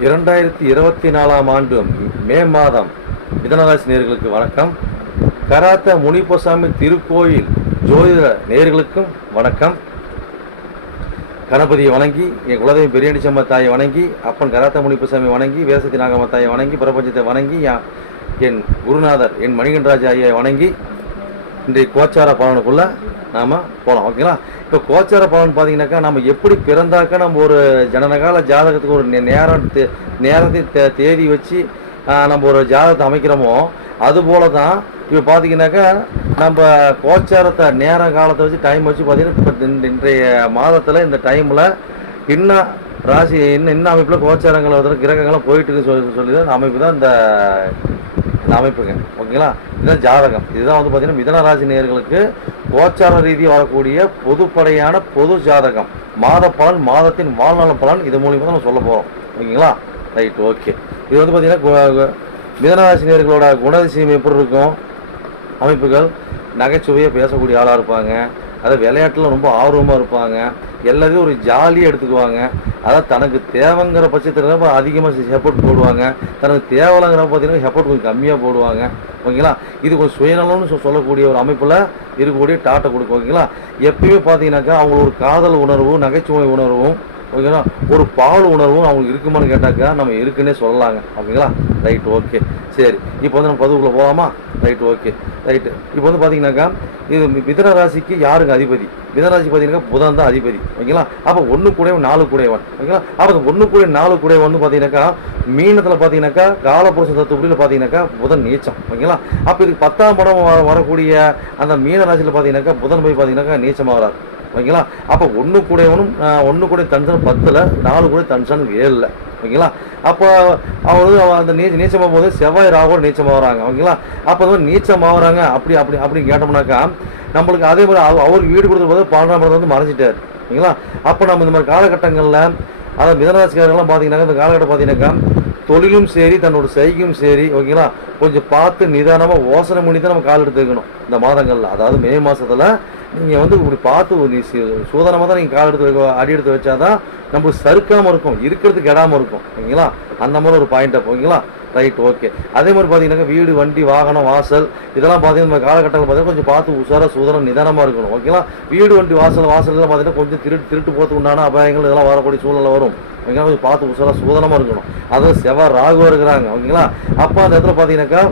2024 ஆண்டு மே மாதம் மிதனராசி நேயர்களுக்கு வணக்கம். கராத்த முனிப்பசாமி திருக்கோயில் ஜோதிட நேயர்களுக்கும் வணக்கம். கணபதியை வணங்கி, என் குலதெய்வம் பெரியடிச்சம்மா தாயை வணங்கி, அப்பன் கராத்த முனிப்பசாமி வணங்கி, வேசத்தி நாகம்மா தாயை வணங்கி, பிரபஞ்சத்தை வணங்கி, என் குருநாதர் என் மணிகண்டராஜ் ஐயை வணங்கி இன்றைய கோச்சார பலனுக்குள்ளே நாம் போகலாம். ஓகேங்களா? இப்போ கோச்சார பலன் பார்த்தீங்கன்னாக்கா, நம்ம எப்படி பிறந்தாக்கா நம்ம ஒரு ஜனனகால ஜாதகத்துக்கு ஒரு நேரத்தை தேதி வச்சு நம்ம ஒரு ஜாதகத்தை அமைக்கிறோமோ, அதுபோல தான் இப்போ பார்த்தீங்கன்னாக்கா நம்ம கோச்சாரத்தை நேர காலத்தை வச்சு டைம் வச்சு பார்த்தீங்கன்னா, இப்போ இன்றைய மாதத்தில் இந்த டைமில் என்ன ராசி என்ன அமைப்பில் கோச்சாரங்களை வந்து கிரகங்கள்லாம் போயிட்டு சொல்லி தான் அமைப்பு தான் இந்த அமைப்புங்க. ஓகேங்களா? இதுதான் ஜாதகம். இதுதான் வந்து பார்த்தீங்கன்னா மிதனராசி நேயர்களுக்கு கோச்சார ரீதியாக வரக்கூடிய பொதுப்படையான பொது ஜாதகம், மாத பலன், மாதத்தின் வாழ்நாள் பலன். இது மூலியமாக தான் நம்ம சொல்ல போகிறோம். ஓகேங்களா? Right, okay. இது வந்து பார்த்தீங்கன்னா மிதனராசி நேயர்களோட குணாதிசயம் எப்படி இருக்கும், அமைப்புகள் நகைச்சுவையாக பேசக்கூடிய ஆளாக இருப்பாங்க. அதாவது விளையாட்டில் ரொம்ப ஆர்வமாக இருப்பாங்க. எல்லாத்தையும் ஒரு ஜாலியாக எடுத்துக்குவாங்க. அதாவது தனக்கு தேவைங்கிற பட்சத்தில் அதிகமாக ஹெப்போர்ட் போடுவாங்க. தனக்கு தேவைங்கிற பார்த்தீங்கன்னா ஹெப்போர்ட் கொஞ்சம் கம்மியாக போடுவாங்க. ஓகேங்களா? இது கொஞ்சம் சுயநலம்னு சொல்லக்கூடிய ஒரு அமைப்பில் இருக்கக்கூடிய டாட்டை கொடுக்கும். ஓகேங்களா? எப்பயுமே பார்த்தீங்கன்னாக்கா அவங்களோட ஒரு காதல் உணர்வும் நகைச்சுவை உணர்வும், ஓகேங்களா, ஒரு பால் உணர்வும் அவங்களுக்கு இருக்குமான்னு கேட்டாக்கா நம்ம இருக்குன்னே சொல்லலாங்க. ஓகேங்களா? Right, okay. சரி, இப்போ வந்து நம்ம பதிவுக்குள்ளே போகலாமா? Right, okay. ரைட்டு. இப்போ வந்து பார்த்தீங்கன்னாக்கா இது மிதன ராசிக்கு யாருங்க அதிபதி? மிதனராசி பார்த்தீங்கன்னா புதன் தான் அதிபதி. ஓகேங்களா? அப்போ 1 கூடையவன் 4 கூடையவன். ஓகேங்களா? அப்போ 1 கூடை 4 கூடையவன் பார்த்தீங்கன்னாக்கா மீனத்தில் பார்த்தீங்கன்னாக்கா காலபுருஷ தத்துவப்படியில் பார்த்தீங்கன்னாக்கா புதன் நீச்சம். ஓகேங்களா? அப்போ இதுக்கு 10ஆம் இடம் வரக்கூடிய அந்த மீன ராசியில் பார்த்தீங்கன்னாக்கா புதன் போய் பார்த்தீங்கன்னாக்கா நீச்சமாக வராது. ஓகேங்களா? அப்போ 1 கூடையவனும் 1 கூடை தன்சன் 10ல், 4 கூடை தன்சன் 7ல். ஓகேங்களா? அப்போ அவர் அந்த நீச்சமாக போது செவ்வாய் ராகுவோட நீச்சமாக வராங்க. ஓகேங்களா? அப்போ வந்து நீச்சமாக வராங்க அப்படின்னு கேட்டோம்னாக்கா நம்மளுக்கு அதே மாதிரி அவருக்கு வீடு கொடுத்த போது 12ஆம் இடத்துல வந்து மறைஞ்சிட்டார். ஓகேங்களா? அப்போ நம்ம இந்த மாதிரி காலகட்டங்களில் அதாவது மிதனராசிக்காரர்கள்லாம் பார்த்தீங்கன்னாக்கா இந்த காலகட்டம் பார்த்தீங்கன்னாக்கா தொழிலும் சரி தன்னோட செய்கையும் சரி, ஓகேங்களா, கொஞ்சம் பார்த்து நிதானமாக யோசனை பண்ணி தான் நம்ம கால் எடுத்து வைக்கணும் இந்த மாதங்களில். அதாவது மே மாதத்தில் நீங்கள் வந்து இப்படி பார்த்து சூதனமாக தான் நீங்கள் கால் எடுத்து அடி எடுத்து வச்சா தான் நம்மளுக்கு சறுக்காமல் இருக்கும், இருக்கிறதுக்கு இடாமல் இருக்கும். ஓகேங்களா? அந்த மாதிரி ஒரு பாயிண்ட் அப். ஓகேங்களா? Right, okay. அதே மாதிரி பார்த்தீங்கன்னாக்கா வீடு, வண்டி, வாகனம், வாசல் இதெல்லாம் பார்த்தீங்கன்னா நம்ம காலகட்டத்தில் பார்த்தீங்கன்னா கொஞ்சம் பார்த்து உஷாராக சூதனம் நிதானமாக இருக்கணும். ஓகேங்களா? வீடு, வண்டி, வாசல்லாம் பார்த்தீங்கன்னா கொஞ்சம் திருட்டு போகிறதுக்கு உண்டான அபாயங்கள் இதெல்லாம் வரக்கூடிய சூழ்நிலை வரும். ஓகேங்களா? கொஞ்சம் பார்த்து உஷாராக சூதனமாக இருக்கணும். அதாவது செவ்வாய் ராகுவாக இருக்கிறாங்க. ஓகேங்களா? அப்போ அந்த இடத்துல பார்த்தீங்கன்னாக்கா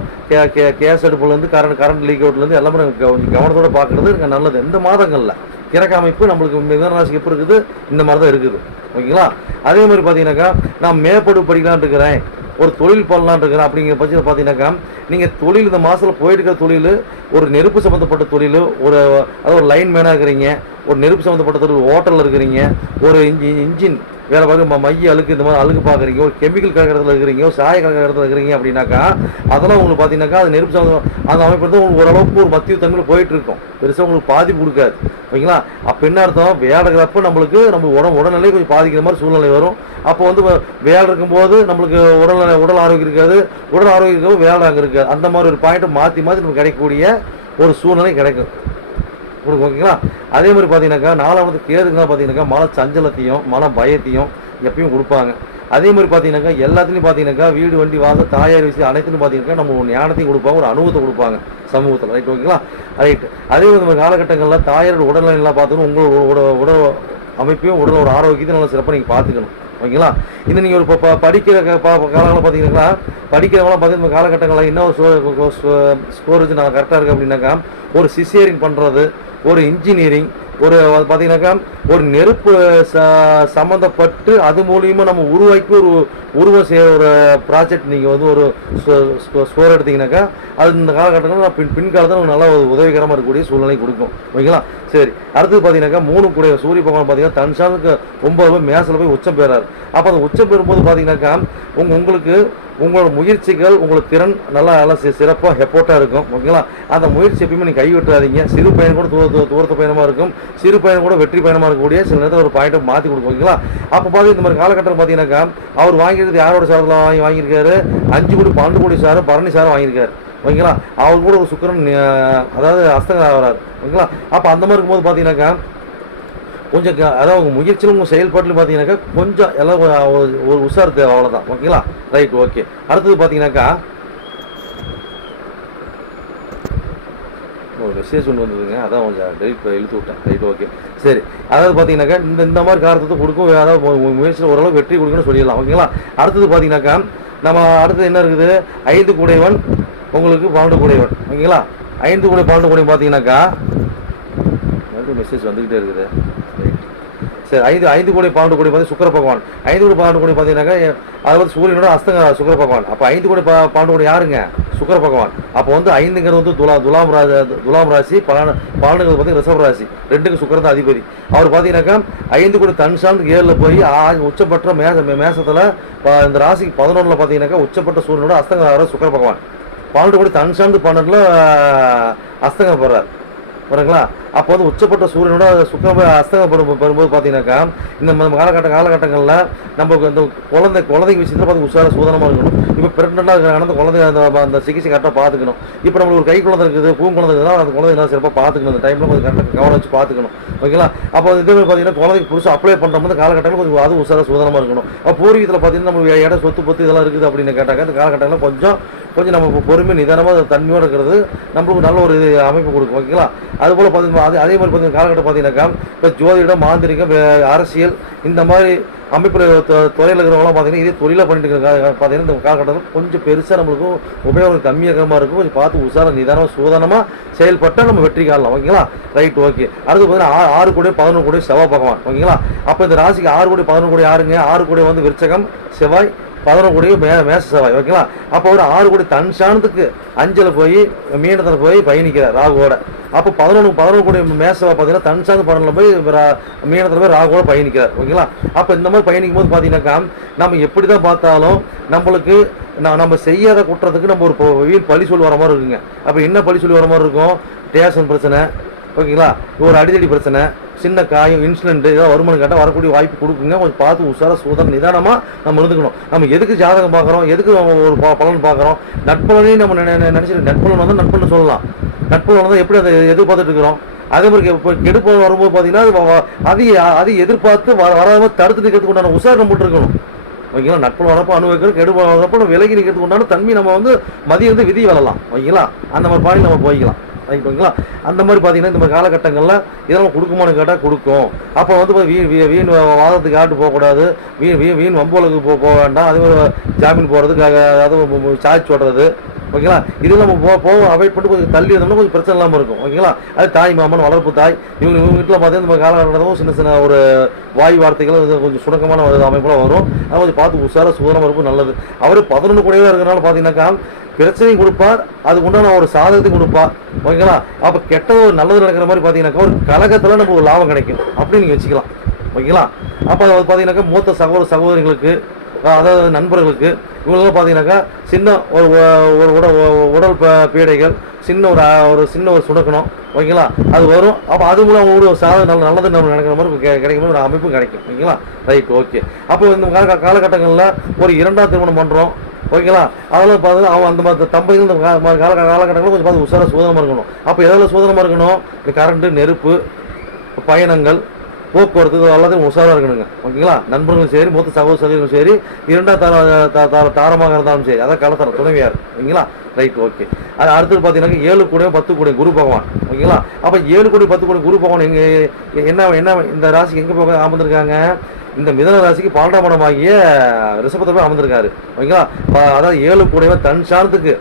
கேஸ் அடுப்புலேருந்து கரண்ட் லீக் அவுட்லேருந்து எல்லாமே கொஞ்சம் கவனத்தோடு பார்க்குறது நல்லது. இந்த மாதங்களில் கிரக அமைப்பு நம்மளுக்கு மிதனராசிக்கு எப்படி இருக்குது, இந்த மாதிரி தான் இருக்குது. ஓகேங்களா? அதே மாதிரி பார்த்தீங்கன்னாக்கா நான் மேற்படு படிக்கலான்னு இருக்கிறேன், ஒரு தொழில் பண்ணலான்னு இருக்கிறேன் அப்படிங்கிற பட்சத்தில் பார்த்தீங்கன்னாக்கா நீங்கள் தொழில் இந்த மாதத்தில் போயிட்டு இருக்கிற தொழில் ஒரு நெருப்பு சம்மந்தப்பட்ட தொழில், அதாவது ஒரு லைன் மேனாக இருக்கிறீங்க, ஒரு நெருப்பு சம்மந்தப்பட்ட தொழில் ஹோட்டலில் இருக்கிறீங்க, ஒரு இன்ஜின் வேறு பார்க்க மைய அழுக்கு இந்த மாதிரி அழுக்கு பார்க்குறீங்க, ஒரு கெமிக்கல் கலக்கிற இடத்துல இருக்கிறீங்க, ஒரு சாய கலக்கிற இடத்துல இருக்கிறீங்க அப்படின்னாக்கா அதெல்லாம் உங்களுக்கு பார்த்தீங்கன்னாக்கா அது நெருப்பு சம்மந்தம் அந்த அமைப்பு வந்து உங்களுக்கு ஓரளவுக்கு ஒரு மத்திய தன்மையில் போயிட்டு இருக்கும். பெருசாக உங்களுக்கு பாதிப்பு கொடுக்காது. ஓகேங்களா? அப்போ என்ன அர்த்தம், வேலைக்கிறப்ப நம்ம உடல்நிலை கொஞ்சம் பாதிக்கிற மாதிரி சூழ்நிலை வரும். அப்போ வந்து வேலை இருக்கும்போது நம்மளுக்கு உடல் ஆரோக்கியம் இருக்காது, உடல் ஆரோக்கியம் இருக்காது, வேலை அங்கே இருக்காது. அந்த மாதிரி ஒரு பாயிண்ட்டை மாற்றி நமக்கு கிடைக்கக்கூடிய ஒரு சூழ்நிலை கிடைக்கும். ஓகேங்களா? அதே மாதிரி பார்த்தீங்கன்னாக்கா 4வது கேதுங்கலாம் பார்த்தீங்கன்னாக்கா மன சஞ்சலத்தையும் மன பயத்தையும் எப்பயும் கொடுப்பாங்க. அதே மாதிரி பார்த்தீங்கன்னாக்கா எல்லாத்துலேயும் பார்த்தீங்கன்னாக்கா வீடு, வண்டி, வாசல், தாயார் விஷயம் அனைத்துலையும் பார்த்தீங்கன்னாக்கா நம்ம ஒரு ஞானத்தையும் கொடுப்பாங்க, ஒரு அனுபவத்தை கொடுப்பாங்க சமூகத்தில். ரைட், ஓகேங்களா? ரைட். அதே மாதிரி நம்ம காலகட்டங்களில் தாயாரோட உடல்நிலையெல்லாம் பார்த்துக்கணும், உங்களோட உடல் அமைப்பையும் உடல் ஒரு ஆரோக்கியத்தையும் நல்லா சிறப்பாக நீங்கள் பார்த்துக்கணும். ஓகேங்களா? இது நீங்கள் ஒரு படிக்கிற காலங்களில் பார்த்தீங்கன்னா படிக்கிறவங்களாம் பார்த்தீங்கன்னா காலகட்டங்களில் என்ன ஒரு ஸ்கோரேஜ் நான் கரெக்டாக இருக்குது அப்படின்னாக்கா ஒரு சிசேரிங் பண்ணுறது, ஒரு இன்ஜினியரிங், ஒரு பார்த்தீங்கன்னாக்கா ஒரு நெருப்பு சம்மந்தப்பட்டு அது மூலியமாக நம்ம உருவாக்கி உருவம் செய்ய ஒரு ப்ராஜெக்ட் நீங்கள் வந்து ஒரு ஸ்கோர் எடுத்தீங்கன்னாக்கா அது இந்த காலகட்டத்தில் பின்காலத்தில் நல்லா ஒரு உதவிகரமாக இருக்கக்கூடிய சூழ்நிலை கொடுக்கும். ஓகேங்களா? சரி, அடுத்தது பார்த்தீங்கன்னாக்கா 3 கூடிய சூரிய பகவான் பார்த்தீங்கன்னா தன்சானுக்கு 9 மேசத்தில் போய் உச்சம் பெறாரு. அப்போ அந்த உச்சம் பெறும்போது பார்த்தீங்கன்னாக்கா உங்களுக்கு உங்களோட முயற்சிகள், உங்களோட திறன் நல்லா சிறப்பாக ஹெப்போர்ட்டாக இருக்கும். ஓகேங்களா? அந்த முயற்சி எப்பயுமே நீங்கள் கைவிட்டுறாதீங்க. சிறு பையன் கூட தூரத்து பயணமாக இருக்கும், சிறு பையன் கூட வெற்றி பயணமாக இருக்கக்கூடிய சில நேரத்தில் ஒரு பாயிண்ட்டை மாற்றி கொடுக்கும். ஓகேங்களா? அப்போ பார்த்து இந்த மாதிரி காலகட்டம் பார்த்தீங்கன்னாக்கா அவர் வாங்கியிருக்கிறது யாரோட சாரத்தில் வாங்கியிருக்காரு, 5 கோடி 12 கோடி சாரம் பரணி சாரம் வாங்கியிருக்காரு. ஓகேங்களா? அவர் கூட ஒரு சுக்கிரன் அதாவது அஸ்தங்க ஆகிறார். ஓகேங்களா? அப்போ அந்த மாதிரி இருக்கும்போது பார்த்தீங்கன்னாக்கா கொஞ்சம் அதாவது உங்கள் முயற்சியில் உங்கள் செயல்பாட்டில் பார்த்தீங்கன்னாக்கா கொஞ்சம் எல்லாம் ஒரு உஷார் தேவை, அவ்வளோதான். ஓகேங்களா? Right, okay. அடுத்தது பார்த்தீங்கன்னாக்கா ஒரு மெசேஜ் ஒன்று வந்ததுங்க, அதான் கொஞ்சம் டெலிட் இழுத்து விட்டேன். ரைட், ஓகே, சரி. அதாவது பார்த்தீங்கன்னாக்கா இந்த மாதிரி காரணத்தை கொடுக்கும், அதாவது முயற்சியில் ஓரளவு வெற்றி கொடுக்குன்னு சொல்லிடலாம். ஓகேங்களா? அடுத்தது பார்த்தீங்கன்னாக்கா நம்ம அடுத்தது என்ன இருக்குது, 5 கூடையவன் உங்களுக்கு 12 கூடையவன். ஓகேங்களா? 5 கூடை 12 கூடை பார்த்தீங்கன்னாக்கா மெசேஜ் வந்துக்கிட்டே இருக்குது. சரி, 5 கோடி 12 கோடி பார்த்து சுக்கிர பகவான். 5 கோடி 12 கோடி பார்த்தீங்கன்னாக்கா அது வந்து சூரியனோட அஸ்தங்க சுக்கிர பகவான். அப்போ 5 கோடி 12 கோடி யாருங்க? சுக்கிர பகவான். அப்போ வந்து 5ங்கிறது வந்து துலாம் ராசி, 12ங்கிறது பார்த்தீங்கன்னா ரிஷப ராசி, 2க்கு சுக்கிரன் தான் அதிபதி. அவர் பார்த்தீங்கன்னாக்கா 5 கோடி தன் சார்ந்து 7ல் போய் உச்சப்பட்ட மேசத்தில் இந்த ராசிக்கு 11ல் பார்த்தீங்கன்னாக்கா உச்சப்பட்ட சூரியனோட அஸ்தங்க சுக்கிர பகவான். 12 கோடி தன் சார்ந்து 12ல் அஸ்தங்க போடுறார். பாருங்களா? அப்போ வந்து உச்சப்பட்ட சூரியனோட சுக்கிர அஸ்தங்கம் பெறும்போது பார்த்தீங்கன்னாக்கா இந்த காலகட்டங்களில் நம்ம இந்த குழந்தைங்க விஷயத்தில் பார்த்து உஷார சூதனமாக இருக்கணும். இப்போ பிரெக்னெண்ட்டாக இருக்கிறாங்க, அந்த குழந்தை அந்த சிகிச்சை கரெக்டாக பார்த்துக்கணும். இப்போ நம்மளுக்கு ஒரு கை குழந்தை இருக்குது, பூங்குழந்தை இருக்குதுன்னா அந்த குழந்தை என்ன சிறப்பாக பார்த்துக்கணும். அந்த டைமில் கொஞ்சம் கரெக்டாக கவனம் வச்சு பார்த்துக்கணும். ஓகேங்களா? அப்போ இதே மாதிரி பார்த்தீங்கன்னா குழந்தைக்கு புதுசாக அப்ளை பண்ணுற மாதிரி காலகட்டத்தில் கொஞ்சம் அது உஷார சூதனமாக இருக்கணும். அப்போ பூர்வீகத்தில் பார்த்தீங்கன்னா நம்ம இடம் சொத்து பொத்து இதெல்லாம் இருக்குது அப்படின்னு கேட்டாங்க, அந்த காலகட்டங்களில் கொஞ்சம் நம்ம பொறுமை நிதானமாக தன்மையோடு இருக்கிறது நம்மளுக்கு நல்ல ஒரு அமைப்பு கொடுக்கும். ஓகேங்களா? அதுபோல் பார்த்தீங்கன்னா அதே மாதிரி பார்த்தீங்கன்னா காலகட்டம் பார்த்தீங்கன்னாக்கா இப்போ ஜோதிடம், மாந்திரிகம், அரசியல் இந்த மாதிரி அமைப்பில் துறையில் இருக்கிறவங்களாம் பார்த்தீங்கன்னா இதே தொழிலாக பண்ணிட்டு இருக்கிற பார்த்தீங்கன்னா இந்த காலகட்டத்தில் கொஞ்சம் பெருசாக நம்மளுக்கு உபயோகம் கம்மியாக இருக்கும். கொஞ்சம் பார்த்து உஷார நிதானமாக சூதானமாக செயல்பட்டால் நம்ம வெற்றி காணலாம். ஓகேங்களா? Right, okay. அடுத்து பார்த்தீங்கன்னா 6 கோடி 11 கோடி செவ்வாய் பகவான். ஓகேங்களா? அப்போ இந்த ராசிக்கு 6 கோடி 11 கோடி யாருங்க? 6 கோடி வந்து விருச்சகம் செவ்வாய், 11 கோடி மேச செவ்வாய். ஓகேங்களா? அப்போ ஒரு 6 கோடி தன் சாணத்துக்கு 5ல் போய் மீனத்தில் போய் பயணிக்கிறார் ராகுவோட. அப்போ 11 கோடி மேச செவ்வாய் பார்த்தீங்கன்னா தன் சார்ந்து 12ல் போய் மீனத்தில் போய் ராகுவோட பயணிக்கிறார். ஓகேங்களா? அப்போ இந்த மாதிரி பயணிக்கும் போது பார்த்தீங்கன்னாக்கா நம்ம எப்படி தான் பார்த்தாலும் நம்மளுக்கு நம்ம செய்யாத குற்றத்துக்கு நம்ம ஒரு வீண் பழி சொல்லி வர மாதிரி இருக்குங்க. அப்போ என்ன பழி சொல்லி வர மாதிரி இருக்கும்? டேஷன் பிரச்சனை, ஓகேங்களா, ஒரு அடிதடி பிரச்சனை, சின்ன காயம், இன்சிடென்ட் ஏதாவது வருமானம் கேட்டால் வரக்கூடிய வாய்ப்பு கொடுக்குங்க. கொஞ்சம் பார்த்து உஷார சூதனம் நிதானமாக நம்ம இருந்துக்கணும். நம்ம எதுக்கு ஜாதகம் பார்க்குறோம், எதுக்கு ஒரு பலன் பார்க்குறோம், நட்பலனையும் நம்ம நினச்சிட்டு நட்பலன் வந்து நட்பலன் சொல்லலாம். நட்பலன் வந்து எப்படி அதை எதிர்பார்த்துட்டு இருக்கிறோம். அதே மாதிரி இப்போ கெடுப்பலன் வரும்போது பார்த்தீங்கன்னா அதை எதிர்பார்த்து வராமல் தடுத்து நிற்கிறதுக்கு உண்டான உஷாரம் போட்டுருக்கணும். ஓகேங்களா? நட்பு வரப்போ அனுபவிக்கிறது, கெடு வரப்போ நம்ம விலகி நிற்கிறதுக்கு உண்டான தன்மை நம்ம வந்து மதியம் விதி வரலாம். ஓகேங்களா? அந்த மாதிரி பாடி நம்ம போய்க்கலாம். ரைட்டுங்களா? அந்த மாதிரி பார்த்தீங்கன்னா இந்த மாதிரி காலகட்டங்களில் இதெல்லாம் கொடுக்குமான்னு கேட்டால் கொடுக்கும். அப்போ வந்து வீண் வாதத்துக்கு ஆட்டு போகக்கூடாது, வீண் வம்புகளுக்கு போக வேண்டாம். அதே மாதிரி ஜாமீன் போகிறதுக்கு அதுவும் சார்ஜ் சொல்கிறது. ஓகேங்களா? இதெல்லாம் நம்ம போக அவாய்ட் பண்ணிட்டு கொஞ்சம் தள்ளி இருந்தோம்னா கொஞ்சம் பிரச்சனை இல்லாமல் இருக்கும். ஓகேங்களா? அது தாய் மாமன், வளர்ப்பு தாய், இவங்க வீட்டில் பார்த்தீங்கன்னா நம்ம காலகட்டத்தில் சின்ன ஒரு வாய் வார்த்தைகள் கொஞ்சம் சுணக்கமான ஒரு அமைப்புலாம் வரும். அதை கொஞ்சம் பார்த்து உஷார சூதனமாக இருக்கும், நல்லது. அவர் 11 கூடவே இருக்கிறனால பார்த்தீங்கன்னாக்கா பிரச்சனையும் கொடுப்பார், அதுக்கு உண்டான ஒரு சாதகத்தையும் கொடுப்பார். ஓகேங்களா? அப்போ கெட்டது ஒரு நல்லது நடக்கிற மாதிரி பார்த்தீங்கன்னாக்கா ஒரு கழகத்தில் நம்ம ஒரு லாபம் கிடைக்கும் அப்படின்னு நீங்கள் வச்சுக்கலாம். ஓகேங்களா? அப்போ அது பார்த்தீங்கன்னாக்கா மூத்த சகோதரிகளுக்கு, அதாவது நண்பர்களுக்கு, இவங்களாம் பார்த்தீங்கன்னாக்கா சின்ன ஒரு உடல் பீடைகள், சின்ன ஒரு சுடக்கணும். ஓகேங்களா? அது வரும். அப்போ அது மூலம் ஒரு சாதனை நல்லது நம்ம நினைக்கிற மாதிரி கிடைக்கும் ஒரு அமைப்பு கிடைக்கும். ஓகேங்களா? Right, okay. அப்போ இந்த காலகட்டங்களில் ஒரு 2ஆம் திருமணம் பண்ணுறோம். ஓகேங்களா? அதெல்லாம் பார்த்தீங்கன்னா அந்த மாதிரி தம்பதிகள் இந்த காலகட்டங்களில் கொஞ்சம் பார்த்து உஷாராக சோதனமாக இருக்கணும். அப்போ எதில் சோதனமாக இருக்கணும்? இந்த கரண்ட்டு, நெருப்பு, பயணங்கள், போக்குவரத்து எல்லாத்தையும் உஷாராக இருக்கணுங்க. ஓகேங்களா? நண்பர்களும் சரி, மூத்த சகோதரர்களும் சரி, 2ஆம் தாரமாக இருந்தாலும் சரி, அதான் கலத்தரம் துணைவியார். ஓகேங்களா? Right, okay. அது அடுத்தது பார்த்தீங்கன்னா 7 கோடி 10 கோடி குரு பகவான். ஓகேங்களா? அப்போ 7 கோடி 10 கோடி குரு பகவான் என்ன இந்த ராசிக்கு எங்கே போக அமர்ந்திருக்காங்க? இந்த மிதன ராசிக்கு 12ஆம் இடமாகிய ரிஷபத்தை போய் அமர்ந்திருக்காரு. ஓகேங்களா? அதாவது 7 கோடிவன் தன் சாணத்துக்கு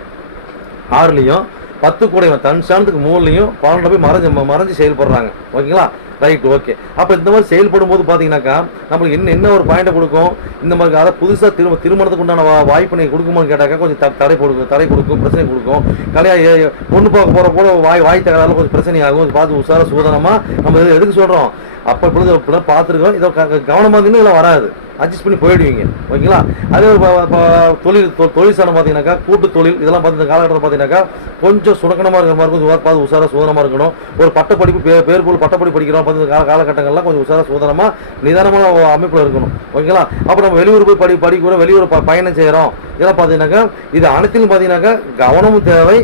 6லையும், 10 கோடிவன் தன் சாணத்துக்கு 3லையும் 12 போய் மறைஞ்சு செயல்படுறாங்க. ஓகேங்களா? Right, okay. அப்போ இந்த மாதிரி செயல்படும் போது பார்த்தீங்கன்னாக்கா நம்மளுக்கு என்ன ஒரு பாயிண்டை கொடுக்கும்? இந்த மாதிரி அதாவது புதுசாக திருமணத்துக்கு உண்டான வாய்ப்பினை கொடுக்குமான்னு கேட்டாக்கா கொஞ்சம் தடை கொடுக்கும், பிரச்சனை கொடுக்கும். கலையாக பொண்ணு பார்க்க போகிற கூட வாய் தகராறு கொஞ்சம் பிரச்சனை ஆகும். பார்த்து உஷார சூதனமாக நம்ம எதுக்கு சொல்கிறோம்? அப்போ இப்படிதான் பார்த்துருக்கோம். இதை கவனமாக இருந்தீங்கன்னா இதெல்லாம் வராது, அட்ஜஸ்ட் பண்ணி போயிடுவீங்க. ஓகேங்களா? அதே தொழில் சாணம் பார்த்தீங்கன்னாக்கா கூட்டு தொழில் இதெல்லாம் பார்த்து இந்த காலகட்டத்தில் பார்த்தீங்கன்னாக்கா கொஞ்சம் சுணக்கணமாக இருக்கிற மாதிரி கொஞ்சம் பார்த்து உஷாரா சூதனமாக இருக்கணும். ஒரு பட்டப்படிப்பு பேர் போல் பட்டப்படி படிக்கிறோம் பார்த்து காலகட்டங்கள்லாம் கொஞ்சம் உஷாரா சூதனமாக நிதானமான அமைப்பில் இருக்கணும். ஓகேங்களா? அப்போ நம்ம வெளியூர் போய் படிக்கிறோம், வெளியூர் பயணம் செய்கிறோம். இதெல்லாம் பார்த்தீங்கன்னாக்கா இது அனைத்திலும் பார்த்தீங்கன்னாக்கா கவனமும் தேவை.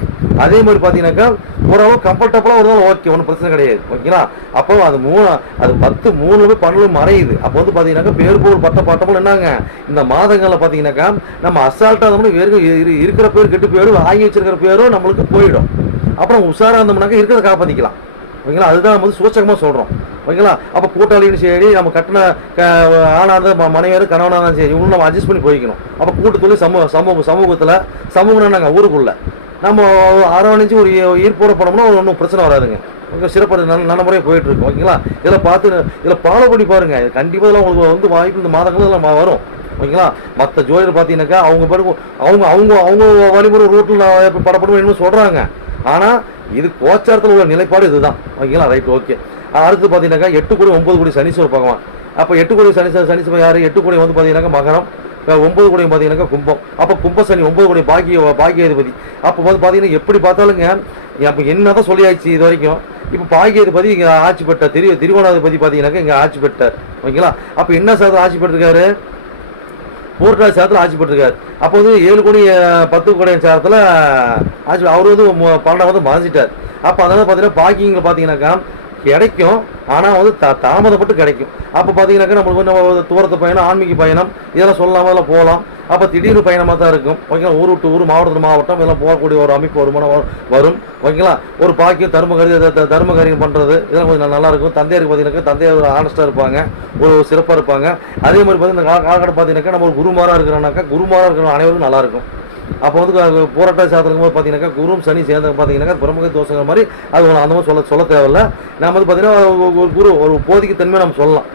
அதே மாதிரி பார்த்தீங்கன்னாக்கா ஓரளவு கம்ஃபர்டபுளாக ஒரு நாள் ஓகே, ஒன்றும் பிரச்சனை கிடையாது. ஓகேங்களா? அப்போ அது 10 3 12 மறையுது. அப்போ வந்து பார்த்தீங்கன்னாக்கா பேர் போல் பட்ட பட்டப்போல் என்னங்க இந்த மாதங்களில் பார்த்தீங்கன்னாக்கா நம்ம அசால்ட்டாக இருந்தோம்னா வேறு இருக்கிற பேர் கெட்டு போயிடும், வாங்கி வச்சிருக்கிற பேரும் நம்மளுக்கு போயிடும். அப்புறம் உஷாராக இருந்தோம்னாக்கா இருக்கிறத காப்பாற்றிக்கலாம். ஓகேங்களா? அதுதான் நம்ம வந்து சூச்சகமாக சொல்கிறோம். ஓகேங்களா? அப்போ கூட்டாளின்னு சரி, நம்ம கட்டின ஆனாத மனைவியார் கணவனாக தான் சரி, இவங்களும் நம்ம அட்ஜஸ்ட் பண்ணி போய்க்கணும். அப்போ கூட்டத்தொழில் சமூகத்தில் சமூகம்னா நாங்கள் ஊருக்குள்ள நம்ம அரவணைச்சு ஒரு ஈர்ப்போட போனோம்னா ஒன்றும் பிரச்சனை வராதுங்க. சிறப்பாக நல்ல முறையாக போயிட்டு இருக்கு. ஓகேங்களா? இதில் பார்த்து இதில் ஃபாலோ பண்ணி பாருங்க. கண்டிப்பாக இதெல்லாம் உங்களுக்கு வந்து வாய்ப்பு இந்த மாதங்கள் வரும். ஓகேங்களா? மற்ற ஜோதிடர் பார்த்தீங்கன்னாக்கா அவங்க பிறகு அவங்க அவங்க அவங்க வழிமுறை ரூட்டில் படப்படும் என்னன்னு சொல்கிறாங்க. ஆனால் இது கோச்சாரத்தில் உள்ள நிலைப்பாடு இதுதான். ஓகேங்களா? Right, okay. அடுத்து பார்த்தீங்கன்னாக்கா 8 கோடி 9 கோடி சனீஸ்வரர் பகவான். அப்போ 8 கோடி சனீஸ்வரர் யார்? 8 கோடி வந்து பார்த்தீங்கன்னாக்கா மகரம், 9 கோடி பார்த்தீங்கன்னாக்கா கும்பம். அப்போ கும்ப சனி 9 கோடி பாக்கியாதிபதி. அப்போ வந்து பார்த்தீங்கன்னா எப்படி பார்த்தாலுங்க அப்போ என்னதான் சொல்லியாச்சு இது வரைக்கும். இப்போ பாக்கியாதிபதி இங்கே ஆட்சி பெற்றார். திருவோணாதிபதி பார்த்தீங்கன்னாக்கா இங்கே ஆட்சி பெற்றார். ஓகேங்களா? அப்போ என்ன சார் ஆட்சி பெற்றிருக்காரு? போர்ட்டால் சேரத்தில் ஆட்சி பெற்றிருக்காரு. அப்போ வந்து 7 கோடி 10 கோடி சேரத்தில் ஆட்சி, அவர் வந்து 12 வந்து மறைஞ்சிட்டார். அப்போ அதனால பார்த்தீங்கன்னா பாக்கியங்கள் பார்த்தீங்கன்னாக்கா கிடைக்கும், ஆனால் வந்து தாமதப்பட்டு கிடைக்கும். அப்போ பார்த்தீங்கன்னாக்கா நம்மளுக்கு வந்து தூரத்து பயணம், ஆன்மீக பயணம் இதெல்லாம் சொல்லாமல் இதெல்லாம் போகலாம். அப்போ திடீர்னு பயணமாக தான் இருக்கும். ஓகேங்களா? ஊர் விட்டு ஊர், மாவட்டத்து மாவட்டம் இதெல்லாம் போகக்கூடிய ஒரு அமைப்பு வருமானம் வரும். ஓகேங்களா? ஒரு பாக்கியம் தர்மகாரியம் பண்ணுறது இதெல்லாம் கொஞ்சம் நல்லாயிருக்கும். தந்தையாருக்கு பார்த்தீங்கன்னாக்கா தந்தையார் ஆனஸ்ட்டாக இருப்பாங்க, ஒரு சிறப்பாக இருப்பாங்க. அதே மாதிரி பார்த்தீங்கன்னா காலகட்டம் பார்த்தீங்கன்னாக்கா நம்ம ஒரு குருமாராக இருக்கிறோம்னாக்கா குருமாராக இருக்கிற அனைவருக்கும் நல்லாயிருக்கும். அப்போ வந்து போராட்ட சாத்திரம் போது பார்த்தீங்கன்னாக்கா குரும் சனி சேர்ந்த பார்த்தீங்கன்னாக்கா பிரம்மக தோஷங்கிற மாதிரி அது அந்த மாதிரி சொல்ல தேவையில்லை. நம்ம வந்து பார்த்தீங்கன்னா ஒரு குரு ஒரு போதிக்கு தன்மை நம்ம சொல்லலாம்.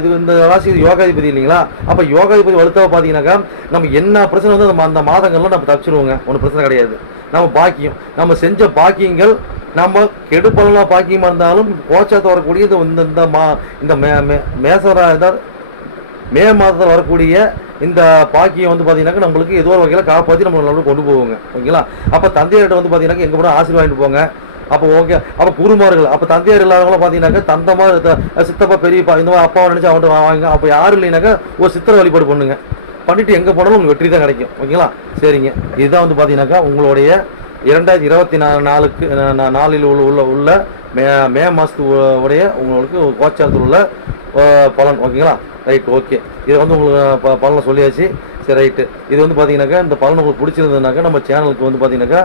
இது இந்த ராசி யோகாதிபதி இல்லைங்களா? அப்போ யோகாதிபதி வலுத்தாக பார்த்தீங்கன்னாக்கா நம்ம என்ன பிரச்சனை வந்து அந்த மாதங்கள்லாம் நம்ம தப்பிச்சிருவோங்க, ஒன்றும் பிரச்சனை கிடையாது. நம்ம பாக்கியம் நம்ம செஞ்ச பாக்கியங்கள் நம்ம கெடுப்பலனா பாக்கியமாக இருந்தாலும் கோச்சாரத்தை வரக்கூடிய இந்த மே மாதத்தில் வரக்கூடிய இந்த பாக்கியம் வந்து பார்த்தீங்கன்னாக்கா நம்மளுக்கு ஏதோ ஒரு வகையில் காப்பாற்றி நம்ம கொண்டு போவோங்க. ஓகேங்களா? அப்போ தந்தையார்கிட்ட வந்து பார்த்தீங்கன்னா எங்கே கூட ஆசீர்வாதிட்டு போங்க. அப்போ ஓகே. அப்போ குருமார்கள், அப்போ தந்தையார் இல்லாதவங்களும் பார்த்தீங்கன்னாக்கா தந்தமாக சித்தப்பா பெரியப்பா இந்த மாதிரி அப்பாவை நினச்சி அவன்கிட்ட வாங்க. அப்போ யாரும் இல்லைனாக்கா ஒரு சித்திரை வழிபாடு பண்ணுங்க. பண்ணிவிட்டு எங்கே போனாலும் உங்களுக்கு வெற்றி தான் கிடைக்கும். ஓகேங்களா? சரிங்க. இதுதான் வந்து பார்த்தீங்கன்னாக்கா உங்களுடைய 2024 உள்ள மே மாதத்து உடைய உங்களுக்கு கோச்சாரத்தில் உள்ள பலன். ஓகேங்களா? Right, okay. இதை வந்து உங்களுக்கு பலனை சொல்லியாச்சு. சரி, ரைட்டு. இது வந்து பார்த்தீங்கன்னாக்கா இந்த பலன் உங்களுக்கு பிடிச்சிருந்ததுனாக்கா நம்ம சேனலுக்கு வந்து பார்த்தீங்கன்னாக்கா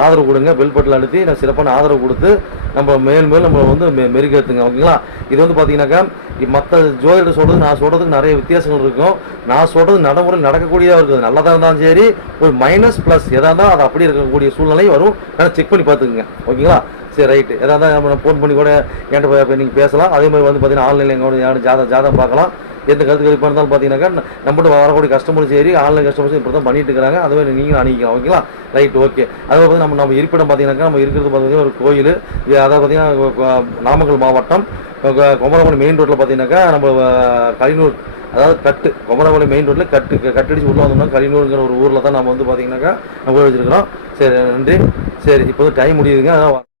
ஆதரவு கொடுங்க. பெல் பட்டில் அழுத்தி நான் சிறப்பான ஆதரவு கொடுத்து நம்ம மேல் நம்ம வந்து மெருகேற்றுங்க. ஓகேங்களா? இது வந்து பார்த்தீங்கன்னாக்கா மற்ற ஜோதிடர் சொல்கிறது நான் சொல்கிறதுக்கு நிறைய வித்தியாசங்கள் இருக்கும். நான் சொல்கிறது நடைமுறையில் நடக்கக்கூடியதாக இருக்குது. நல்லதாக இருந்தாலும் சரி, ஒரு மைனஸ் ப்ளஸ் எதாக இருந்தாலும் அது அப்படி இருக்கக்கூடிய சூழ்நிலை வரும். நான் செக் பண்ணி பார்த்துக்குங்க. ஓகேங்களா? சரி, ரைட்டு. எதாக இருந்தால் நம்ம ஃபோன் பண்ணி கூட என்கிட்ட நீங்கள் பேசலாம். அதே மாதிரி வந்து பார்த்தீங்கன்னா ஆன்லைனில் எங்களோட ஜாதகம் பார்க்கலாம். எந்த கருத்து கருப்பாக இருந்தாலும் பார்த்தீங்கன்னாக்கா நம்மகிட்ட வரக்கூடிய கஸ்டமரும் சரி, ஆன்லைன் கஸ்டமர்ஸும் இப்படி தான் பண்ணிட்டு இருக்கிறாங்க. அதுவே நீங்களும் அணுகிக்கலாம். ஓகேங்களா? Right, okay. அதாவது வந்து நம்ம இருப்பிடம் பார்த்தீங்கன்னாக்கா நம்ம இருக்கிறது பார்த்தீங்கன்னா ஒரு கோயில். அதாவது பார்த்தீங்கன்னா நாமக்கல் மாவட்டம் குமரமணி மெயின் ரோட்டில் பார்த்தீங்கன்னாக்கா நம்ம கலினூர், அதாவது குமரமணி மெயின் ரோட்டில் கட்டடிச்சு உள்ளே வந்தோம்னா கலினூருங்கிற ஒரு ஊரில் தான் நம்ம வந்து பார்த்தீங்கன்னாக்கா நம்ம வச்சுருக்கிறோம். சரி, நன்றி. சரி, இப்போ வந்து டைம் முடியுதுங்க. அதான்